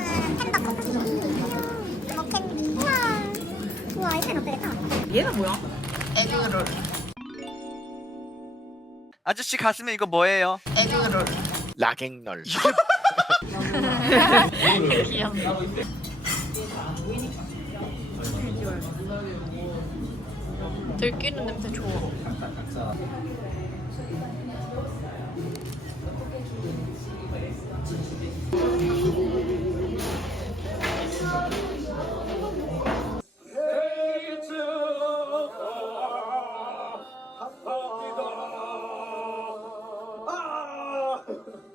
이거는 팬더 커피. 뭐 캔디. 우와. 우와, 이거 어떻겠다. 얘는 뭐야? 에그롤 아저씨 가슴에 이거 뭐예요? 에그롤 라갱널 귀엽네 들기름 냄새 좋아 Ha ha ha.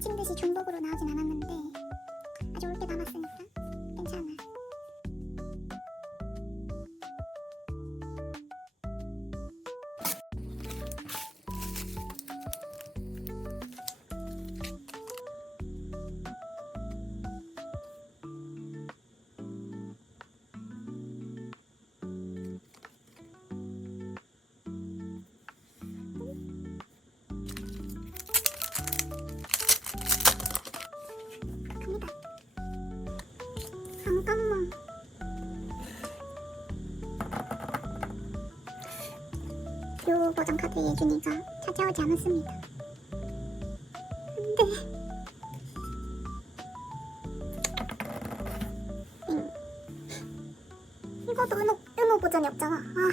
미친 듯이 중복으로 나오진 않았는데 요 버전 카드 예준이가 찾아오지 않았습니다. 안돼. 응. 이것도 은호, 은호 버전이 없잖아. 아. 아.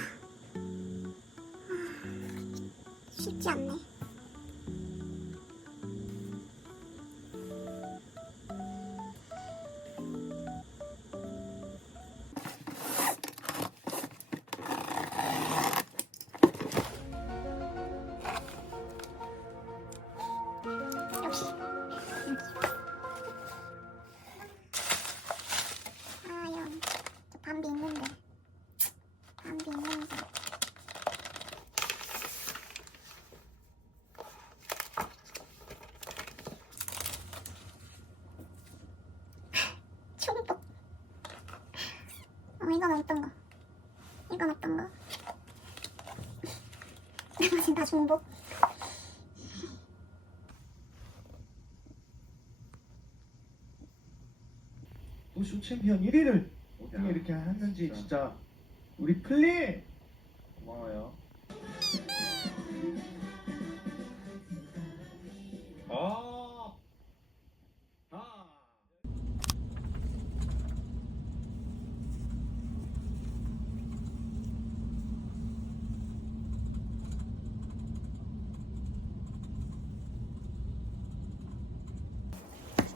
쉽지 않네. 중복. 도쇼 챔피언 1위를 어떻게 이렇게 하는지 진짜 우리 플리 고마워요.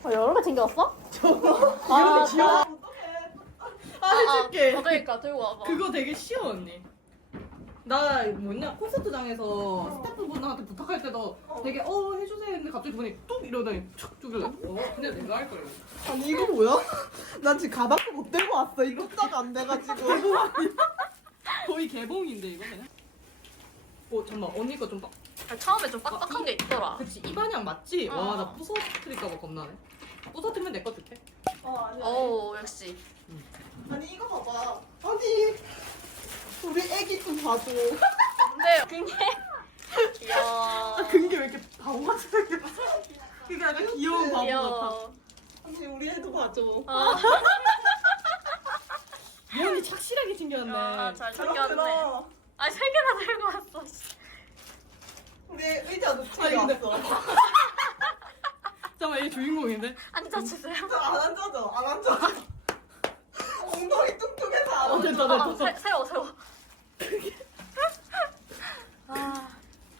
여러 개 챙겨왔어? 아, 귀여워. 아, 아, 해줄게. 아, 그러니까 들고 와봐 그거 되게 쉬워, 언니. 나 뭐냐 콘서트장에서 스태프분한테 부탁할 때도 되게 어 해주세요 했는데 갑자기 그분이 뚝 이러더니 툭 주길래 어 그냥 내가 할 거예요. 아니 이거 뭐야? 난 지금 가방도 못 들고 왔어. 이거 숫자가 안 돼가지고. 거의 개봉인데 이거 그냥. 어 잠만 언니 거좀 빡. 처음에 좀 빡빡한 아, 게 있더라. 그치 이 반향 맞지? 어. 와 나 부서뜨릴까봐 겁나네 부서뜨리면 내 거 줄게 어 아니 아니. 어 역시. 음. 아니 이거 봐봐 아니 우리 애기 좀 봐줘 근데, 근데... 귀여워. 아 그게 왜 이렇게 바보같이 생겼어 그게 아니라 귀여운 바보 같아 귀여워. 아니 우리 애도 봐줘 어. 어, 아, 미연이 착실하게 챙겼네 아, 잘 잘 생겼네. 들어. 아, 세개나 들고 왔어. 씨. 우리 의자도 근데- 챙겨왔어. 잠깐만 얘 주인공인데? 앉아주세요. 안 앉아줘. 안 앉아줘. 엉덩이 뚱뚱해서 안 어 앉아. 됐다 아, 됐다. 세, 세워, 세워. 아,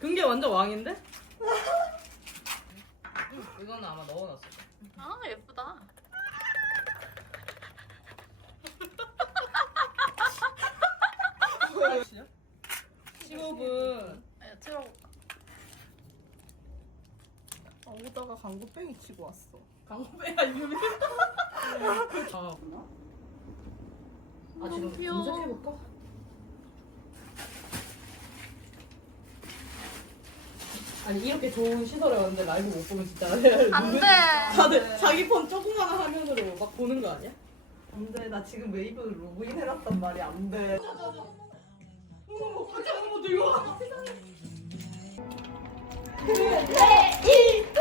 근게 완전 왕인데? 이거는 아마 넣어놨을 거야. 아, 예쁘다. 15분. 야, 채워 볼까? 아, 오다가 광고병이 치고 왔어. 강호배야 이름이. 아, 아 지금 귀여워. 검색해볼까? 아니 이렇게 좋은 시설에 왔는데 라이브 못 보면 진짜 안 돼. 다들 자기 폰 조그마한 화면으로 막 보는 거 아니야? 안 돼. 나 지금 웨이브 로그인 해놨단 말이 안 돼. 어머 같이 하는 것도 이거 어, 四、三、二、一、走！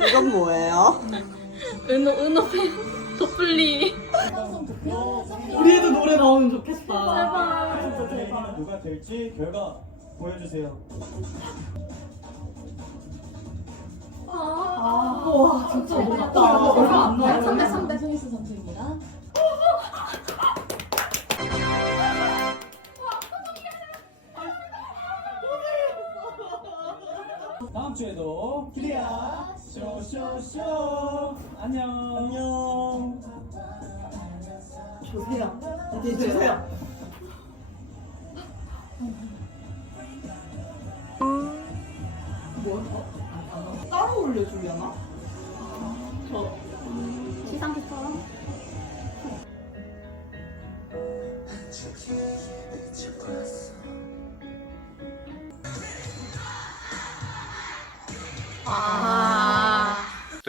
이건 뭐예요? 은호, 은호, 덧불리. 우리 애도 노래 나오면 좋겠다 제발. 누가 될지 결과 보여주세요. 와 진짜 멋있다 얼마 안 나와. 선배 선배 송이수 선수입니다 다음 주에도 기대야. 쇼쇼쇼. 안녕. 안녕. 주세요. 이제 주세요.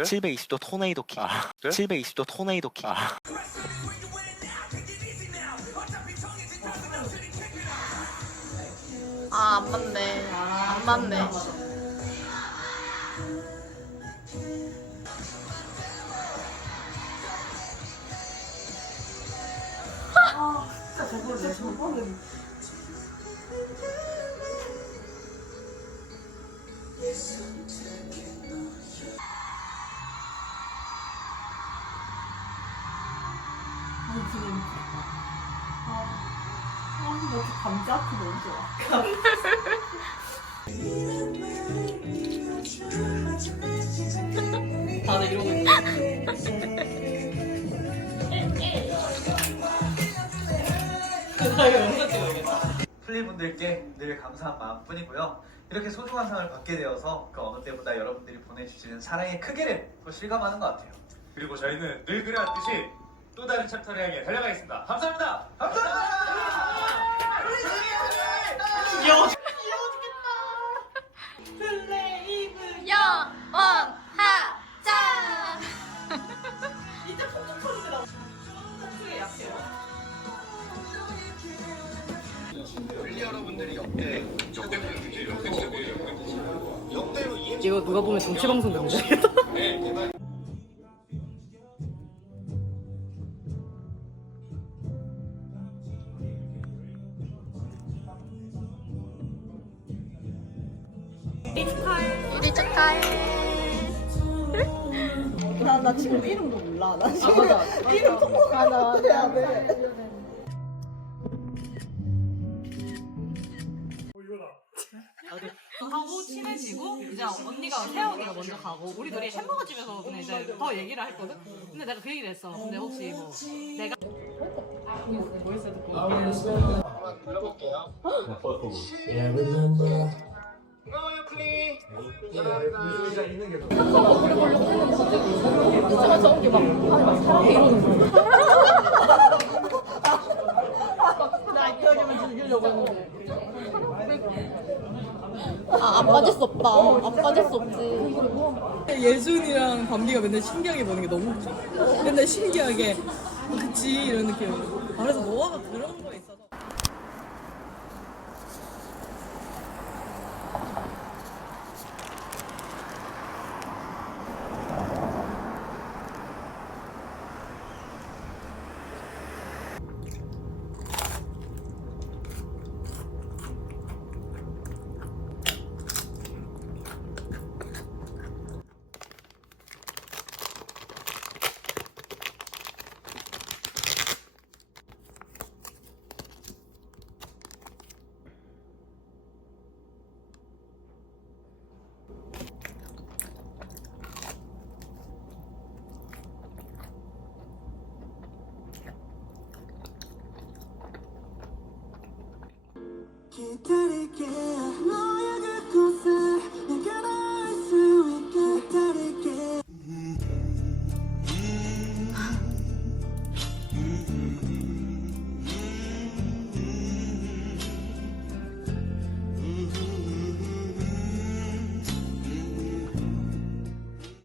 720도 토네이도 킥. 720도 토네이도 킥. 아, 안 맞네. 안 맞네. 진짜 저걸 내 저거는 다들 이러고 찍어야겠다 플리분들께 늘 감사한 마음뿐이고요. 이렇게 소중한 상을 받게 되어서 그 어느 때보다 여러분들이 보내주시는 사랑의 크기를 더 실감하는 것 같아요. 그리고 저희는 늘 그래왔듯이 또 다른 챕터를 향해 달려가겠습니다. 감사합니다. 영원하자! 1위 축하해. 1위 축하해. 나, 나 지금 이름도 몰라. 나 지금 이름 통보가 해야 돼. 가고 친해지고 이제 언니가 태연 언니가 먼저 가고 우리 둘이 햄버거 집에서 이제 더 얘기를 했거든. 근데 내가 그 얘기를 했어. 근데 혹시 뭐 내가 뭐 했어 듣고. 한번 불러볼게요. 네, 네, 네. 아, 안 빠질 수 없다. 안 빠질 수 없지. 예준이랑 밤비가 맨날 신기하게 보는 게 너무 웃겨. 맨날 신기하게 어, 그치 이런 느낌. 아, 그래서 노아가 그런 거에 있어 again.